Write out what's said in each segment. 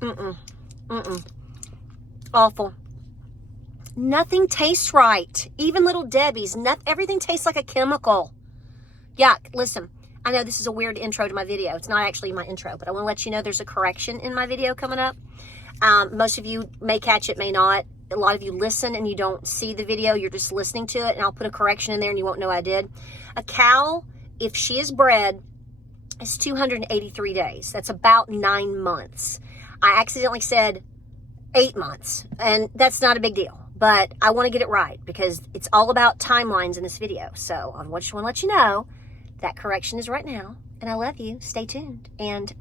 Mm-mm. Mm-mm. Awful. Nothing tastes right. Even Little Debbie's. Everything tastes like a chemical. Yuck. Listen, I know this is a weird intro to my video. It's not actually my intro, but I want to let you know there's a correction in my video coming up. Most of you may catch it, may not. A lot of you listen and you don't see the video. You're just listening to it, and I'll put a correction in there and you won't know I did. A cow, if she is bred, is 283 days. That's about 9 months. I accidentally said 8 months, and that's not a big deal. But I want to get it right because it's all about timelines in this video. So I just want to let you know that correction is right now. And I love you. Stay tuned. And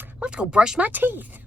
I'll have to go brush my teeth.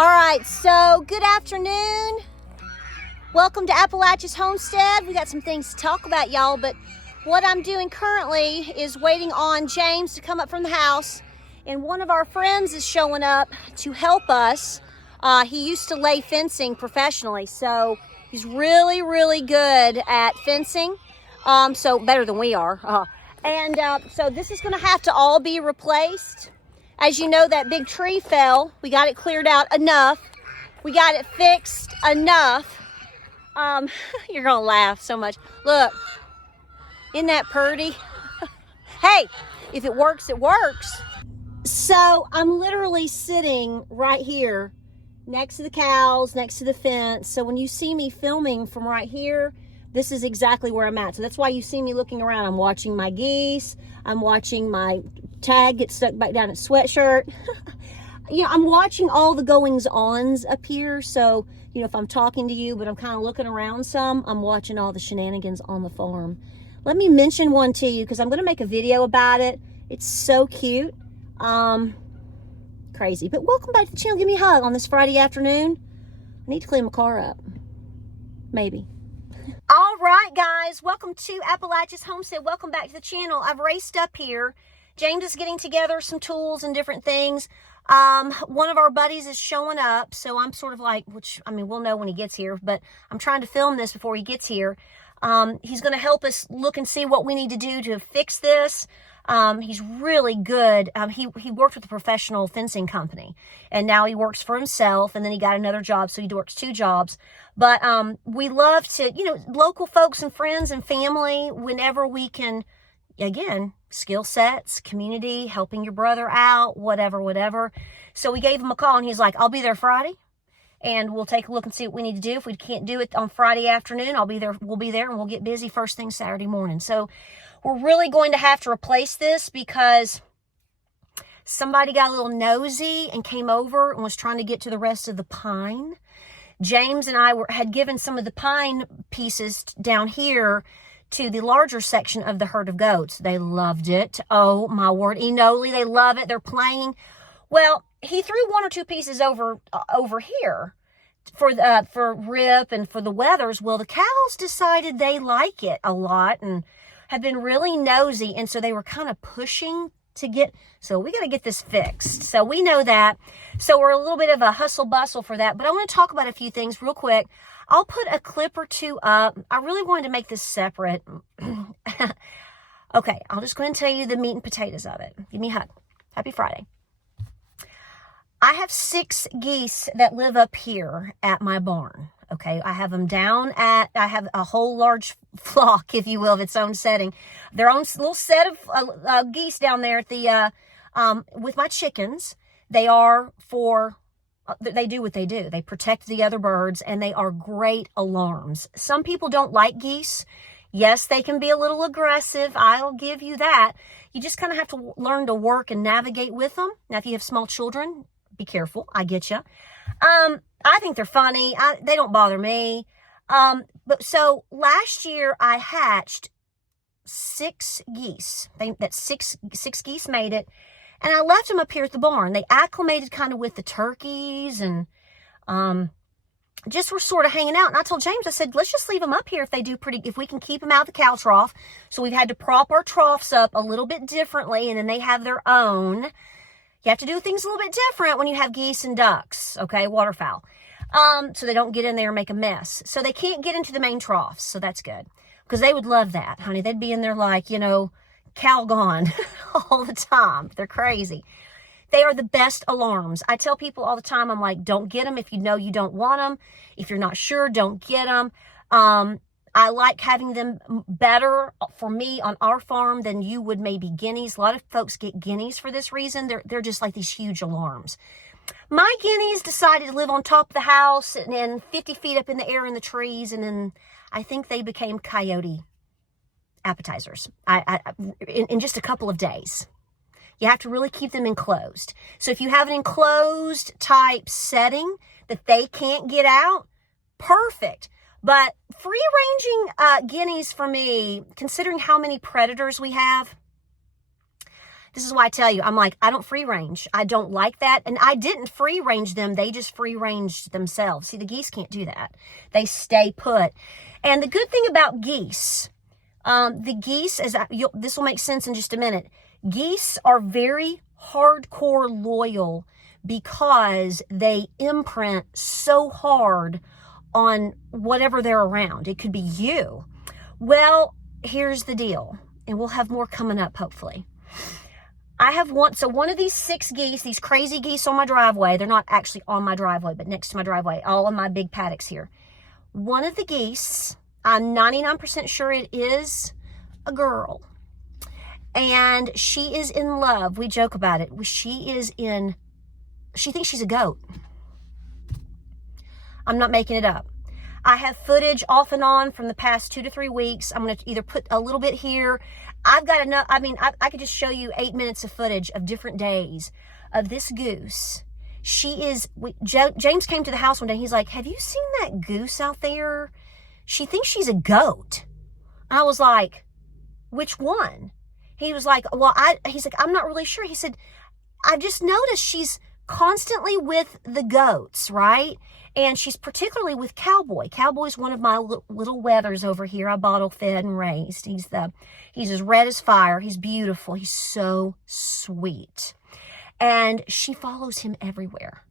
All right, so good afternoon. Welcome to Appalachia's Homestead. We got some things to talk about, y'all, but what I'm doing currently is waiting on James to come up from the house, and one of our friends is showing up to help us. He used to lay fencing professionally, so he's really, really good at fencing, so better than we are. So this is gonna have to all be replaced. As you know, that big tree fell. We got it cleared out enough. We got it fixed enough. You're gonna laugh so much. Look, isn't that pretty? Hey, if it works, it works. So I'm literally sitting right here next to the cows, next to the fence. So when you see me filming from right here, this is exactly where I'm at. So that's why you see me looking around. I'm watching my geese. I'm watching my tag get stuck back down its sweatshirt. You know, I'm watching all the goings-ons up here. So, you know, if I'm talking to you, but I'm kind of looking around some, I'm watching all the shenanigans on the farm. Let me mention one to you because I'm going to make a video about it. It's so cute. Crazy. But welcome back to the channel. Give me a hug on this Friday afternoon. I need to clean my car up. Maybe. All right, guys. Welcome to Appalachia's Homestead. Welcome back to the channel. I've raced up here. James is getting together some tools and different things. One of our buddies is showing up, so I'm sort of like, which, I mean, we'll know when he gets here, but I'm trying to film this before he gets here. He's going to help us look and see what we need to do to fix this. He's really good. He worked with a professional fencing company, and now he works for himself, and then he got another job, so he works 2 jobs. But we love to, you know, local folks and friends and family, whenever we can, again, skill sets, community, helping your brother out, whatever. So we gave him a call, and he's like, I'll be there Friday, and we'll take a look and see what we need to do. If we can't do it on Friday afternoon, I'll be there. We'll be there, and we'll get busy first thing Saturday morning. So we're really going to have to replace this because somebody got a little nosy and came over and was trying to get to the rest of the pine. James and I had given some of the pine pieces down here to the larger section of the herd of goats. They loved it. Oh my word, Enoli, they love it. They're playing. Well, he threw 1 or 2 pieces over here for Rip and for the Weathers. Well, the cows decided they like it a lot, and have been really nosy, and so they were kind of pushing to get, so we got to get this fixed. So we know that. So we're a little bit of a hustle bustle for that, but I want to talk about a few things real quick. I'll put a clip or two up. I really wanted to make this separate. Okay, I'll just go ahead and tell you the meat and potatoes of it. Give me a hug. Happy Friday. I have 6 geese that live up here at my barn. Okay, I have them down at, I have a whole large flock, if you will, of its own setting. Their own little set of geese down there at the, with my chickens. They are for, they do what they do. They protect the other birds, and they are great alarms. Some people don't like geese. Yes, they can be a little aggressive. I'll give you that. You just kind of have to learn to work and navigate with them. Now, if you have small children, be careful. I get you. I think they're funny. They don't bother me. But so last year I hatched 6 geese. Six geese made it. And I left them up here at the barn. They acclimated kind of with the turkeys and just were sort of hanging out. And I told James, I said, let's just leave them up here if we can keep them out of the cow trough. So we've had to prop our troughs up a little bit differently, and then they have their own. You have to do things a little bit different when you have geese and ducks, okay, waterfowl. So they don't get in there and make a mess. So they can't get into the main troughs, so that's good. Because they would love that, honey. They'd be in there like, you know, Calgon all the time. They're crazy. They are the best alarms. I tell people all the time, I'm like, don't get them if you know you don't want them. If you're not sure, don't get them. I like having them better for me on our farm than you would maybe guineas. A lot of folks get guineas for this reason. They're just like these huge alarms. My guineas decided to live on top of the house and then 50 feet up in the air in the trees. And then I think they became coyote appetizers in just a couple of days. You have to really keep them enclosed. So if you have an enclosed type setting that they can't get out, perfect. But free-ranging guineas for me, considering how many predators we have, this is why I tell you, I'm like, I don't free-range. I don't like that. And I didn't free-range them. They just free-ranged themselves. See, the geese can't do that. They stay put. And the good thing about geese, this will make sense in just a minute. Geese are very hardcore loyal because they imprint so hard on whatever they're around. It could be you. Well, here's the deal, and we'll have more coming up, hopefully. I have one of these 6 geese, these crazy geese on my driveway, they're not actually on my driveway, but next to my driveway, all in my big paddocks here. One of the geese, I'm 99% sure it is a girl. And she is in love. We joke about it. She thinks she's a goat. I'm not making it up. I have footage off and on from the past 2 to 3 weeks. I'm going to either put a little bit here. I've got enough. I mean, I could just show you 8 minutes of footage of different days of this goose. James came to the house one day. He's like, have you seen that goose out there? She thinks she's a goat. I was like, which one? He was like, he's like, I'm not really sure. He said, I've just noticed she's constantly with the goats, right? And she's particularly with Cowboy. Cowboy's one of my little wethers over here. I bottle fed and raised. He's as red as fire. He's beautiful. He's so sweet. And she follows him everywhere.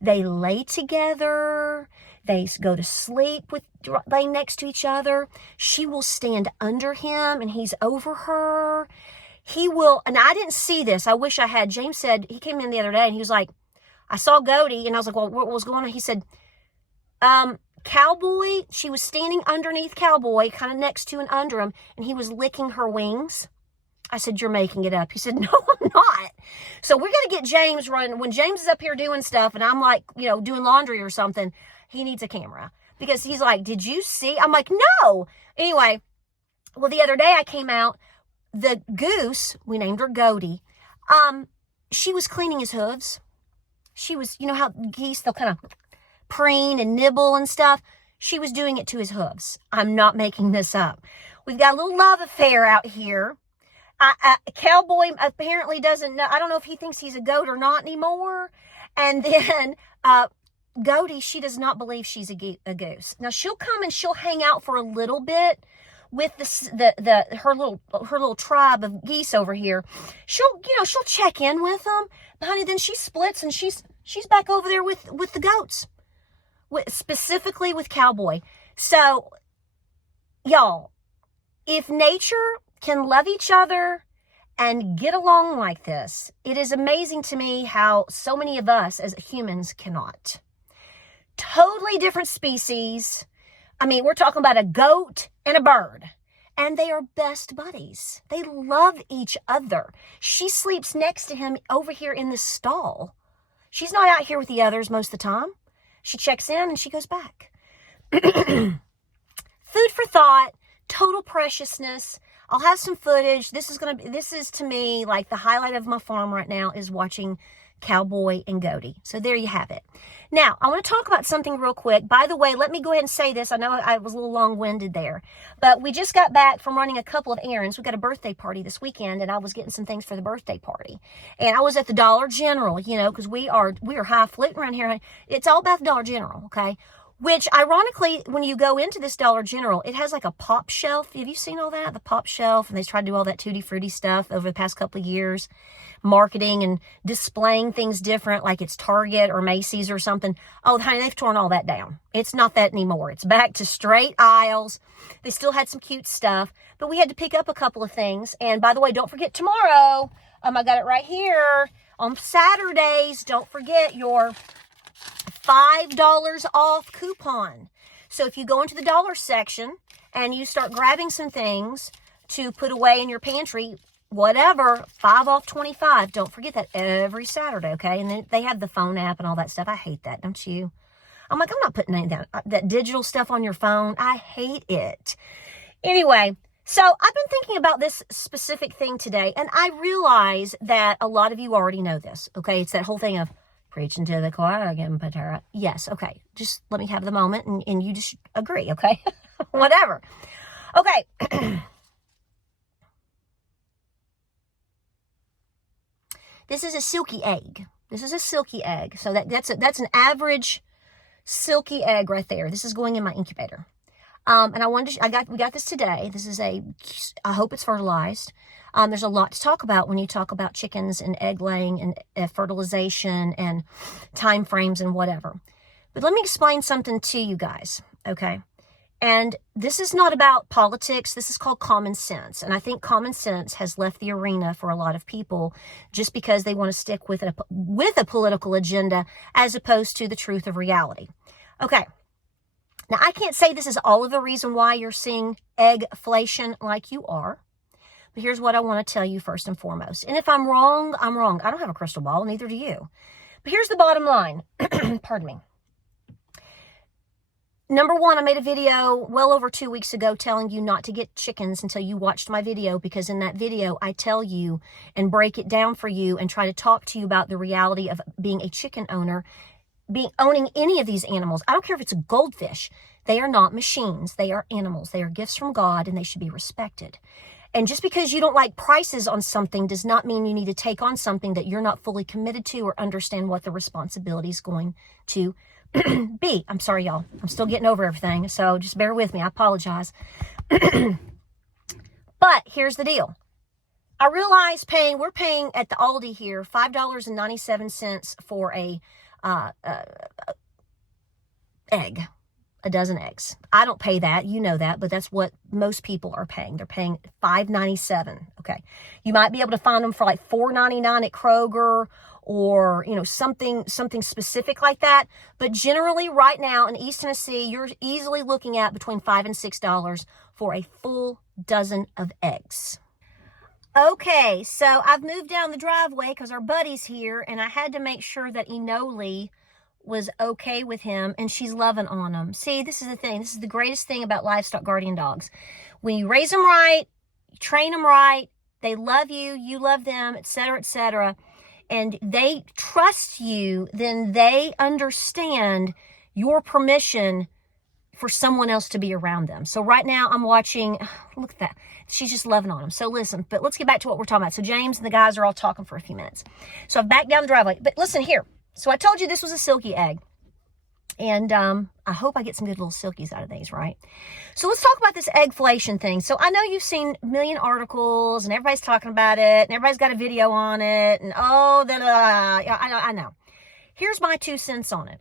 They lay together. They go to sleep laying next to each other. She will stand under him and he's over her. He will, and I didn't see this. I wish I had. James said, he came in the other day and he was like, I saw Goaty, and I was like, well, what was going on? He said, Cowboy, she was standing underneath Cowboy, kind of next to and under him, and he was licking her wings. I said, you're making it up. He said, no, I'm not. So we're going to get James running. When James is up here doing stuff and I'm like, doing laundry or something, he needs a camera. Because he's like, did you see? I'm like, no. Anyway, well, the other day I came out, the goose, we named her Goaty, she was cleaning his hooves. She was, how geese, they'll kind of preen and nibble and stuff. She was doing it to his hooves. I'm not making this up. We've got a little love affair out here. Cowboy apparently doesn't know. I don't know if he thinks he's a goat or not anymore. And then Goaty, she does not believe she's a goose. Now, she'll come and she'll hang out for a little bit, with her little tribe of geese over here, she'll check in with them, but honey, then she splits and she's back over there with the goats, specifically with Cowboy. So y'all, if nature can love each other and get along like this, it is amazing to me how so many of us as humans cannot. Totally different species. I mean, we're talking about a goat and a bird, and they are best buddies. They love each other. She sleeps next to him over here in the stall. She's not out here with the others most of the time. She checks in and she goes back. Food for thought, total preciousness. I'll have some footage. This is to me like the highlight of my farm right now is watching Cowboy and Goaty. So there you have it. Now, I want to talk about something real quick. By the way, let me go ahead and say this. I know I was a little long-winded there, but we just got back from running a couple of errands. We got a birthday party this weekend, and I was getting some things for the birthday party. And I was at the Dollar General, because we are highfalutin around here. It's all about the Dollar General, okay? Which, ironically, when you go into this Dollar General, it has like a pop shelf. Have you seen all that? The pop shelf, and they tried to do all that tutti frutti stuff over the past couple of years, marketing and displaying things different, like it's Target or Macy's or something. Oh, honey, they've torn all that down. It's not that anymore. It's back to straight aisles. They still had some cute stuff, but we had to pick up a couple of things. And by the way, don't forget tomorrow. I got it right here. On Saturdays, don't forget your $5 off coupon. So if you go into the dollar section and you start grabbing some things to put away in your pantry, whatever, 5 off 25. Don't forget that every Saturday, okay? And then they have the phone app and all that stuff. I hate that, don't you? I'm like, I'm not putting any of that digital stuff on your phone. I hate it. Anyway, so I've been thinking about this specific thing today, and I realize that a lot of you already know this, okay? It's that whole thing of preaching to the choir again, Patara. Yes, okay. Just let me have the moment, and you just agree, okay? Whatever. Okay. This is a silky egg. This is a silky egg. So that's an average silky egg right there. This is going in my incubator. And we got this today. This is I hope it's fertilized. There's a lot to talk about when you talk about chickens and egg laying and fertilization and time frames and whatever. But let me explain something to you guys, okay? And this is not about politics. This is called common sense. And I think common sense has left the arena for a lot of people just because they want to stick with a political agenda as opposed to the truth of reality. Okay. Now, I can't say this is all of the reason why you're seeing eggflation like you are. But here's what I want to tell you first and foremost. And if I'm wrong, I'm wrong. I don't have a crystal ball, neither do you. But here's the bottom line. Pardon me. Number one, I made a video well over 2 weeks ago telling you not to get chickens until you watched my video, because in that video, I tell you and break it down for you and try to talk to you about the reality of being a chicken owner, owning any of these animals. I don't care if it's a goldfish. They are not machines. They are animals. They are gifts from God, and they should be respected. And just because you don't like prices on something does not mean you need to take on something that you're not fully committed to or understand what the responsibility is going to be. I'm sorry, y'all. I'm still getting over everything, so just bear with me. I apologize. But here's the deal. I realize we're paying at the Aldi here $5.97 for a a dozen eggs. I don't pay that, you know that, but that's what most people are paying. They're paying $5.97. Okay, you might be able to find them for like $4.99 at Kroger, or something specific like that. But generally, right now in East Tennessee, you're easily looking at between $5 and $6 for a full dozen of eggs. Okay, so I've moved down the driveway because our buddy's here, and I had to make sure that Enoli was okay with him, and she's loving on him. See, this is the thing. This is the greatest thing about livestock guardian dogs. When you raise them right, you train them right, they love you, you love them, etc., and they trust you, then they understand your permission for someone else to be around them. So right now I'm watching, look at that. She's just loving on him. So listen, but let's get back to what we're talking about. So James and the guys are all talking for a few minutes. So I've backed down the driveway, but listen here. So I told you this was a silky egg. And I hope I get some good little silkies out of these, right? So let's talk about this eggflation thing. So I know you've seen a million articles and everybody's talking about it and everybody's got a video on it and I know. Here's my 2 cents on it.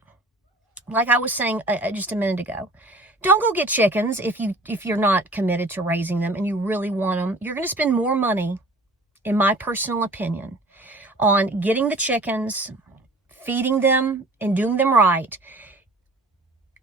Like I was saying just a minute ago, don't go get chickens if you're not committed to raising them and you really want them. You're going to spend more money, in my personal opinion, on getting the chickens, feeding them, and doing them right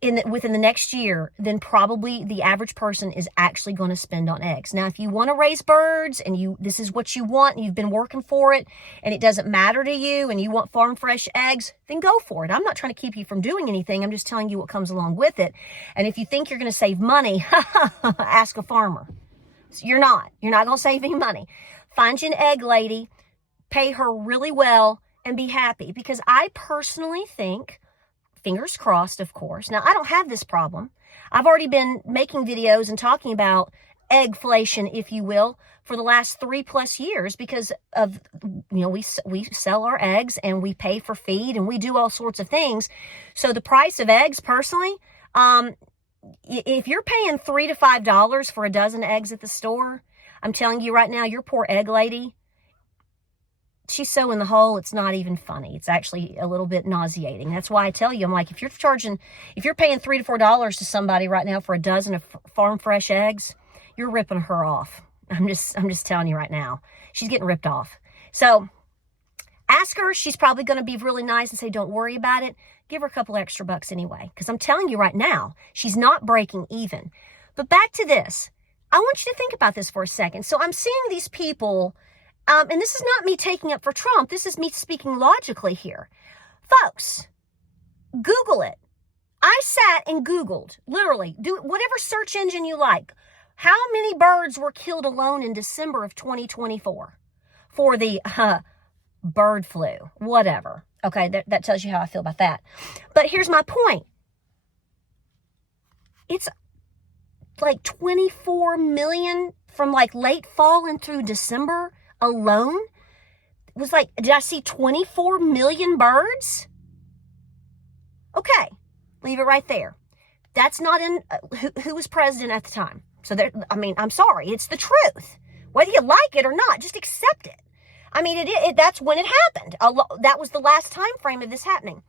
within the next year than probably the average person is actually going to spend on eggs. Now, if you want to raise birds and this is what you want and you've been working for it and it doesn't matter to you and you want farm fresh eggs, then go for it. I'm not trying to keep you from doing anything. I'm just telling you what comes along with it. And if you think you're going to save money, ask a farmer. So you're not going to save any money. Find you an egg lady, pay her really well, and be happy. Because I personally think, fingers crossed, of course. Now, I don't have this problem. I've already been making videos and talking about eggflation, if you will, for the last 3+ years because of, we sell our eggs and we pay for feed and we do all sorts of things. So the price of eggs, personally, if you're paying $3 to $5 for a dozen eggs at the store, I'm telling you right now, your poor egg lady, she's so in the hole, it's not even funny. It's actually a little bit nauseating. That's why I tell you, I'm like, if you're paying $3 to $4 to somebody right now for a dozen of farm fresh eggs, you're ripping her off. I'm just telling you right now, she's getting ripped off. So ask her. She's probably going to be really nice and say, don't worry about it. Give her a couple extra bucks anyway. Because I'm telling you right now, she's not breaking even. But back to this. I want you to think about this for a second. So I'm seeing these people, and this is not me taking up for Trump. This is me speaking logically here. Folks, Google it. I sat and Googled, literally, do whatever search engine you like. How many birds were killed alone in December of 2024 for the bird flu? Whatever. Okay, that tells you how I feel about that. But here's my point. It's like 24 million from like late fall and through December alone. It was like, did I see 24 million birds? Okay, leave it right there. That's not in who was president at the time. So there, I mean, I'm sorry, it's the truth. Whether you like it or not, just accept it. I mean, that's when it happened. That was the last time frame of this happening.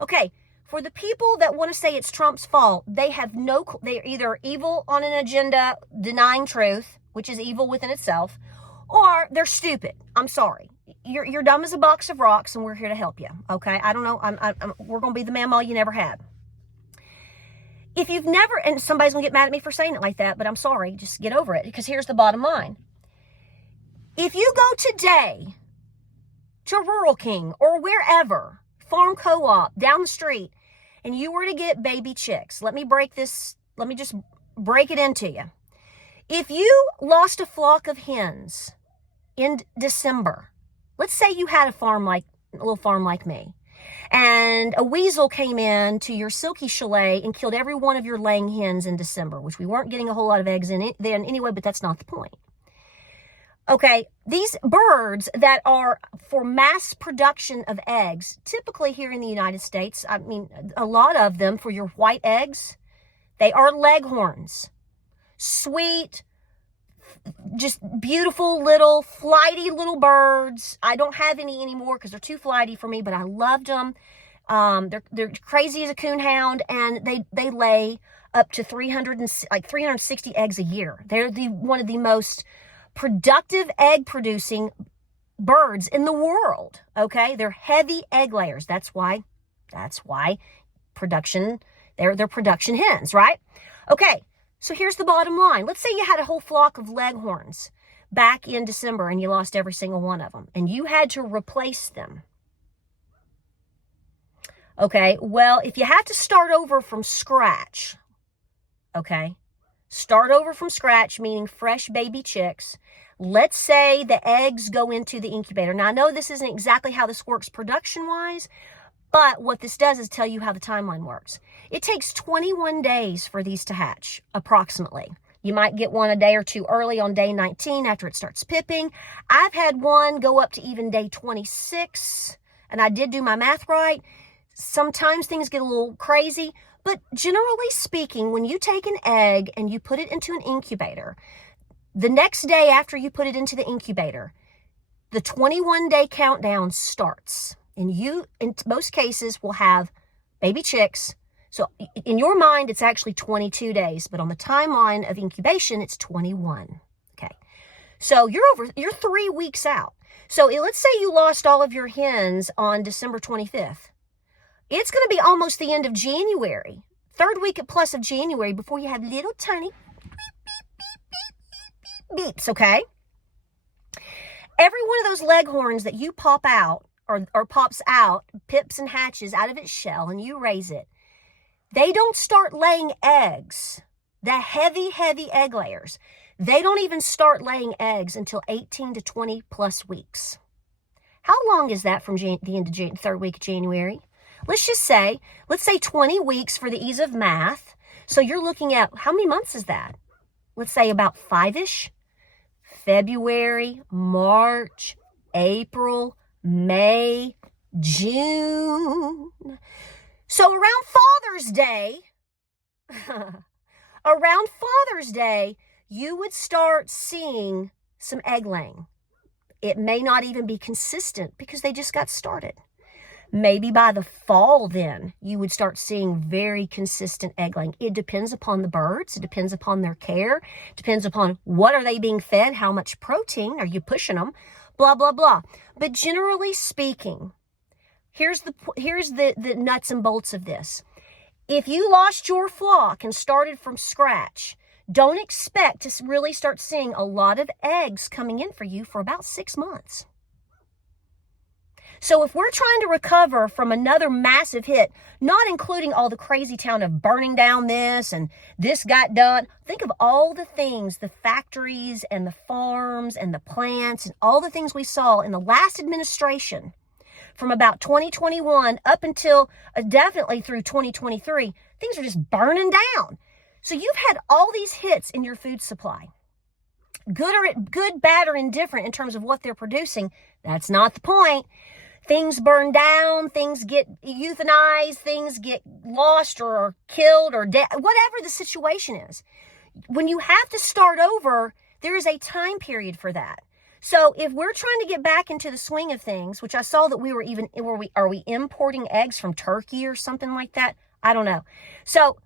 Okay, for the people that want to say it's Trump's fault, they're either evil on an agenda, denying truth, which is evil within itself, or they're stupid. I'm sorry. You're dumb as a box of rocks, and we're here to help you. Okay, I don't know. We're gonna be the mamaw you never had. If you've never, and somebody's gonna get mad at me for saying it like that, but I'm sorry. Just get over it, because here's the bottom line. If you go today to Rural King or wherever, farm co-op down the street, and you were to get baby chicks, let me just break it into you. If you lost a flock of hens in December, let's say you had a little farm like me, and a weasel came in to your silky chalet and killed every one of your laying hens in December, which we weren't getting a whole lot of eggs in it then anyway, but that's not the point. Okay, these birds that are for mass production of eggs, typically here in the United States, I mean, a lot of them for your white eggs, they are leghorns. Sweet, just beautiful little flighty little birds. I don't have any anymore because they're too flighty for me, but I loved them. They're crazy as a coonhound, and they lay up to 360 eggs a year. They're one of the most productive egg producing birds in the world. Okay, they're heavy egg layers. That's why production. They're production hens, right? Okay. So here's the bottom line. Let's say you had a whole flock of leghorns back in December and you lost every single one of them and you had to replace them. Okay, well, if you had to start over from scratch, okay, start over from scratch, meaning fresh baby chicks. Let's say the eggs go into the incubator. Now, I know this isn't exactly how this works production-wise, but what this does is tell you how the timeline works. It takes 21 days for these to hatch, approximately. You might get one a day or two early on day 19 after it starts pipping. I've had one go up to even day 26, and I did do my math right. Sometimes things get a little crazy, but generally speaking, when you take an egg and you put it into an incubator, the next day after you put it into the incubator, the 21-day countdown starts. And you, in most cases, will have baby chicks. So in your mind, it's actually 22 days, but on the timeline of incubation, it's 21. Okay. So you're 3 weeks out. So let's say you lost all of your hens on December 25th. It's going to be almost the end of January, third week plus of January, before you have little tiny beeps, okay? Every one of those leghorns that you pop out or pops out, pips and hatches out of its shell, and you raise it, they don't start laying eggs. The heavy, heavy egg layers, they don't even start laying eggs until 18 to 20 plus weeks. How long is that from the end of third week of January? Let's say 20 weeks for the ease of math. So you're looking at, how many months is that? Let's say about 5-ish. February, March, April, May, June. So around Father's Day, you would start seeing some egg laying. It may not even be consistent because they just got started. Maybe by the fall then, you would start seeing very consistent egg laying. It depends upon the birds. It depends upon their care. It depends upon what are they being fed, how much protein are you pushing them, blah, blah, blah. But generally speaking, here's the nuts and bolts of this. If you lost your flock and started from scratch, don't expect to really start seeing a lot of eggs coming in for you for about 6 months. So if we're trying to recover from another massive hit, not including all the crazy town of burning down this and this got done, think of all the things, the factories and the farms and the plants and all the things we saw in the last administration from about 2021 up until definitely through 2023, things are just burning down. So you've had all these hits in your food supply. Good, bad, or indifferent in terms of what they're producing. That's not the point. Things burn down, things get euthanized, things get lost or killed or dead, whatever the situation is. When you have to start over, there is a time period for that. So if we're trying to get back into the swing of things, which I saw that are we importing eggs from Turkey or something like that? I don't know. So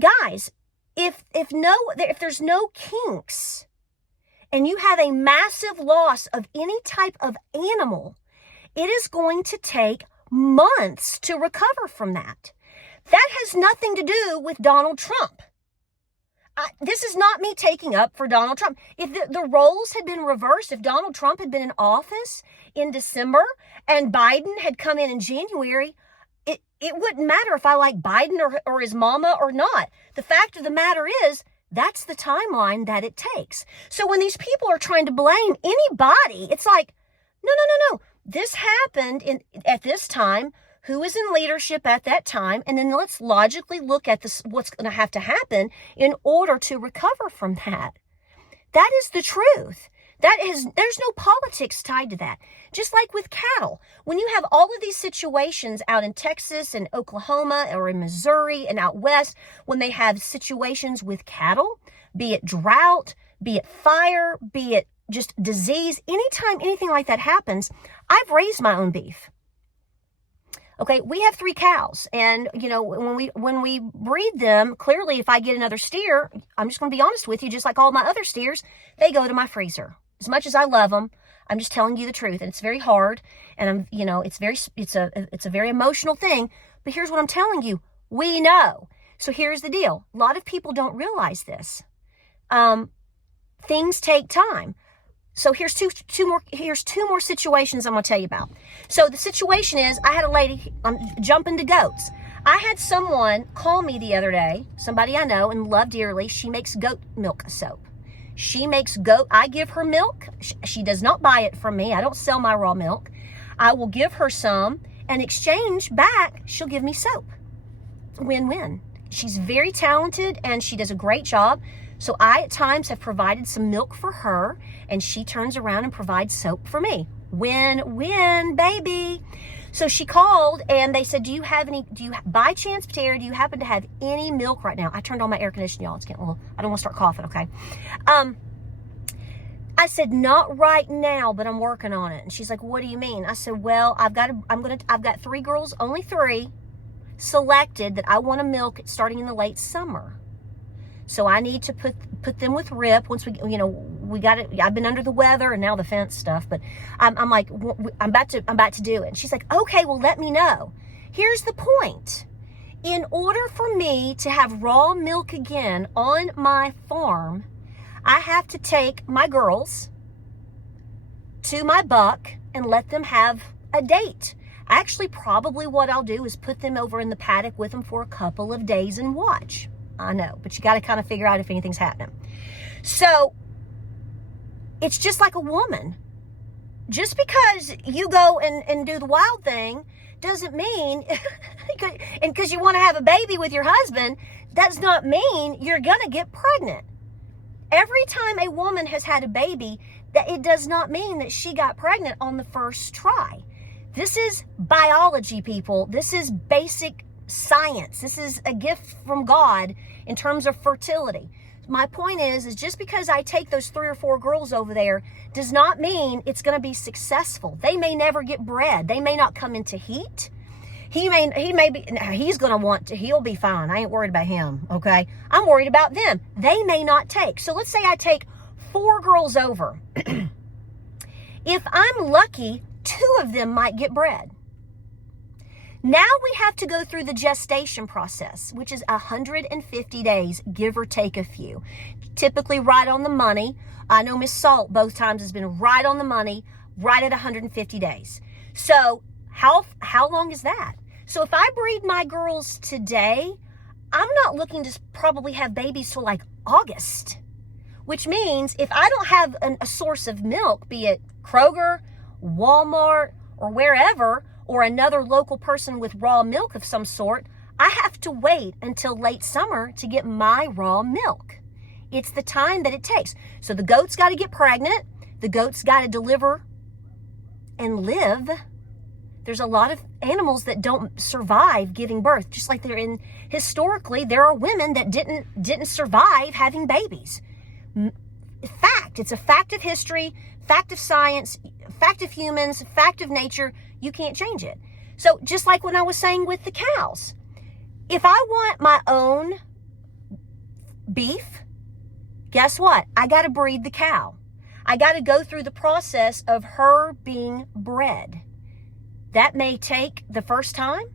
guys, if there's no kinks and you have a massive loss of any type of animal, it is going to take months to recover from that. That has nothing to do with Donald Trump. This is not me taking up for Donald Trump. If the roles had been reversed, if Donald Trump had been in office in December and Biden had come in January, it wouldn't matter if I like Biden or his mama or not. The fact of the matter is, that's the timeline that it takes. So when these people are trying to blame anybody, it's like, no. This happened at this time. Who was in leadership at that time? And then let's logically look at what's going to have to happen in order to recover from that. That is the truth. There's no politics tied to that. Just like with cattle, when you have all of these situations out in Texas and Oklahoma or in Missouri and out west, when they have situations with cattle, be it drought, be it fire, be it just disease, anytime anything like that happens, I've raised my own beef. Okay, we have 3 cows, and when we breed them, clearly if I get another steer, I'm just going to be honest with you, just like all my other steers, they go to my freezer. As much as I love them, I'm just telling you the truth, and it's very hard, and it's a very emotional thing. But here's what I'm telling you: we know. So here's the deal: a lot of people don't realize this. Things take time. So here's two more situations I'm going to tell you about. So the situation is, I had a lady jumping to goats. I had someone call me the other day, somebody I know and love dearly. She makes goat milk soap. I give her milk. She does not buy it from me. I don't sell my raw milk. I will give her some, and exchange back, she'll give me soap. Win-win. She's very talented and she does a great job. So I, at times, have provided some milk for her, and she turns around and provides soap for me. Win-win, baby. So she called and they said, by chance, Patara, do you happen to have any milk right now? I turned on my air conditioning, y'all. It's getting a little, I don't want to start coughing, okay? I said, not right now, but I'm working on it. And she's like, what do you mean? I said, well, I've got 3 girls, only 3 selected that I want to milk starting in the late summer. So I need to put them with Rip once we got it. I've been under the weather and now the fence stuff, but I'm like, I'm about to do it. And she's like, okay, well, let me know. Here's the point. In order for me to have raw milk again on my farm, I have to take my girls to my buck and let them have a date. Actually, probably what I'll do is put them over in the paddock with them for a couple of days and watch. I know, but you got to kind of figure out if anything's happening. So it's just like a woman. Just because you go and do the wild thing doesn't mean, and because you want to have a baby with your husband, does not mean you're going to get pregnant. Every time a woman has had a baby, that it does not mean that she got pregnant on the first try. This is biology, people. This is basic science. This is a gift from God in terms of fertility. My point is just because I take those 3 or 4 girls over there does not mean it's going to be successful. They may never get bred. They may not come into heat. He'll be fine. I ain't worried about him, okay? I'm worried about them. They may not take. So let's say I take 4 girls over. If I'm lucky, 2 of them might get bred. Now we have to go through the gestation process, which is 150 days, give or take a few. Typically right on the money. I know Miss Salt both times has been right on the money, right at 150 days. So how long is that? So if I breed my girls today, I'm not looking to probably have babies till like August, which means if I don't have a source of milk, be it Kroger, Walmart, or wherever, or another local person with raw milk of some sort, I have to wait until late summer to get my raw milk. It's the time that it takes. So the goat's got to get pregnant. The goat's got to deliver and live. There's a lot of animals that don't survive giving birth, just like historically, there are women that didn't survive having babies. Fact. It's a fact of history, fact of science, fact of humans, fact of nature. You can't change it. So just like when I was saying with the cows, if I want my own beef, guess what? I got to breed the cow. I got to go through the process of her being bred. That may take the first time.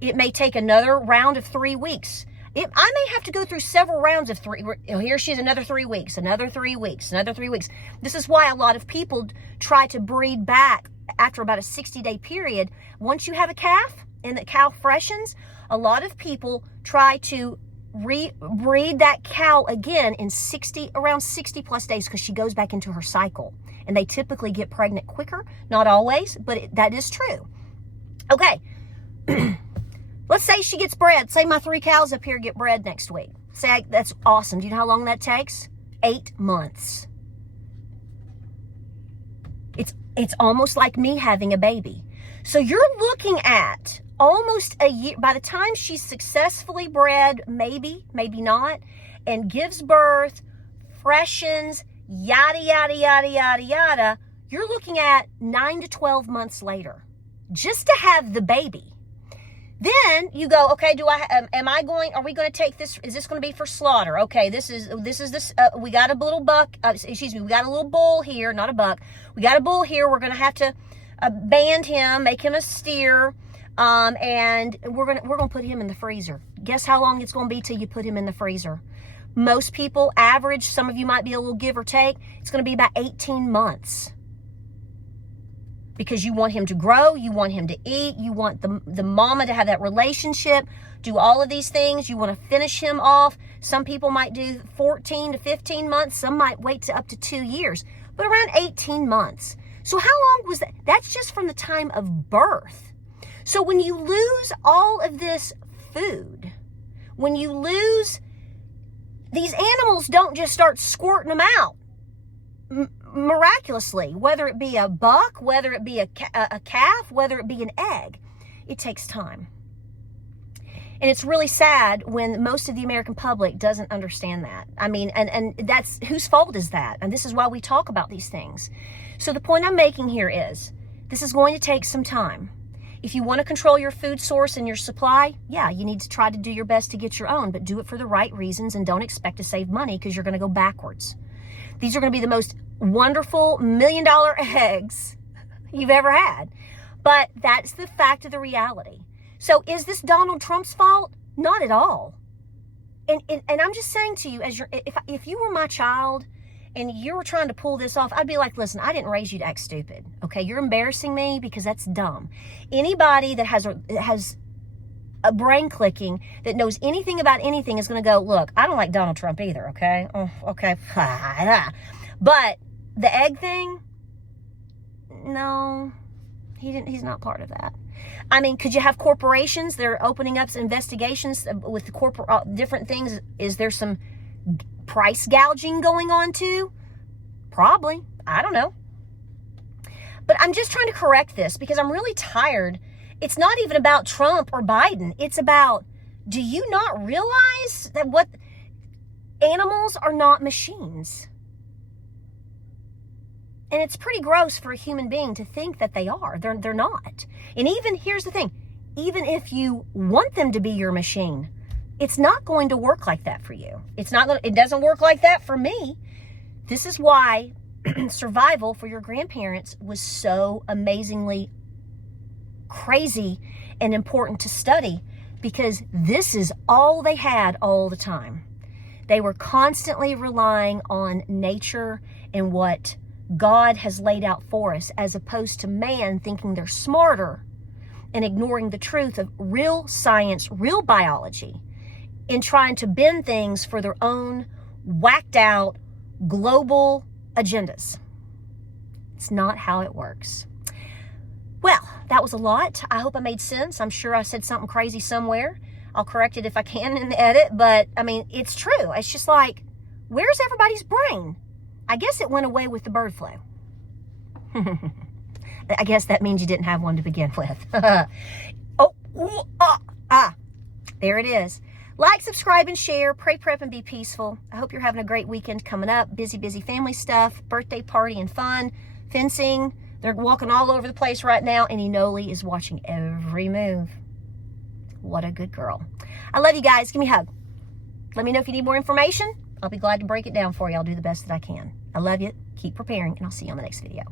It may take another round of 3 weeks. I may have to go through several rounds of 3. Here she's another 3 weeks, another 3 weeks, another 3 weeks. This is why a lot of people try to breed back after about a 60-day period. Once you have a calf and the cow freshens, a lot of people try to breed that cow again in around 60 plus days because she goes back into her cycle. And they typically get pregnant quicker. Not always, but that is true. Okay. Let's say she gets bred. Say my 3 cows up here get bred next week. That's awesome. Do you know how long that takes? 8 months. It's almost like me having a baby. So you're looking at almost a year. By the time she's successfully bred, maybe not, and gives birth, freshens, yada, yada, yada, yada, yada, you're looking at 9 to 12 months later just to have the baby. Then you go, okay, are we going to take this? Is this going to be for slaughter? Okay, we got a little buck, we got a little bull here, not a buck. We got a bull here. We're going to have to band him, make him a steer, and we're going to put him in the freezer. Guess how long it's going to be till you put him in the freezer? Most people average, some of you might be a little give or take, it's going to be about 18 months. Because you want him to grow, you want him to eat, you want the mama to have that relationship, do all of these things. You want to finish him off. Some people might do 14 to 15 months. Some might wait to up to 2 years, but around 18 months. So how long was that? That's just from the time of birth. So when you lose all of this food, when you lose, these animals don't just start squirting them out miraculously, whether it be a buck, whether it be a calf, whether it be an egg. It takes time. And it's really sad when most of the American public doesn't understand that. I mean, and that's, whose fault is that? And this is why we talk about these things. So the point I'm making here is, this is going to take some time. If you want to control your food source and your supply, yeah, you need to try to do your best to get your own, but do it for the right reasons and don't expect to save money because you're going to go backwards. These are going to be the most wonderful $1 million eggs you've ever had. But that's the fact of the reality. So is this Donald Trump's fault? Not at all. And I'm just saying to you, if you were my child and you were trying to pull this off, I'd be like, listen, I didn't raise you to act stupid. Okay, you're embarrassing me because that's dumb. Anybody that has a brain clicking, that knows anything about anything, is going to go, look, I don't like Donald Trump either. Okay, oh, okay, but the egg thing, no, he's not part of that. I mean, could you have corporations that are opening up investigations with the different things? Is there some price gouging going on too? Probably. I don't know. But I'm just trying to correct this because I'm really tired. It's not even about Trump or Biden. It's about, do you not realize that what animals are not machines? And it's pretty gross for a human being to think that they are. They're not. And even, here's the thing, even if you want them to be your machine, it's not going to work like that for you. It doesn't work like that for me. This is why survival for your grandparents was so amazingly crazy and important to study, because this is all they had all the time. They were constantly relying on nature and what God has laid out for us, as opposed to man thinking they're smarter and ignoring the truth of real science, real biology, in trying to bend things for their own whacked out global agendas. It's not how it works. Well, that was a lot. I hope I made sense. I'm sure I said something crazy somewhere. I'll correct it if I can in the edit, but I mean, it's true. It's just like, where's everybody's brain? I guess it went away with the bird flu. I guess that means you didn't have one to begin with. There it is. Like, subscribe, and share. Pray, prep, and be peaceful. I hope you're having a great weekend coming up. Busy, busy family stuff, birthday party and fun, fencing. They're walking all over the place right now, and Inoli is watching every move. What a good girl. I love you guys. Give me a hug. Let me know if you need more information. I'll be glad to break it down for you. I'll do the best that I can. I love you. Keep preparing, and I'll see you on the next video.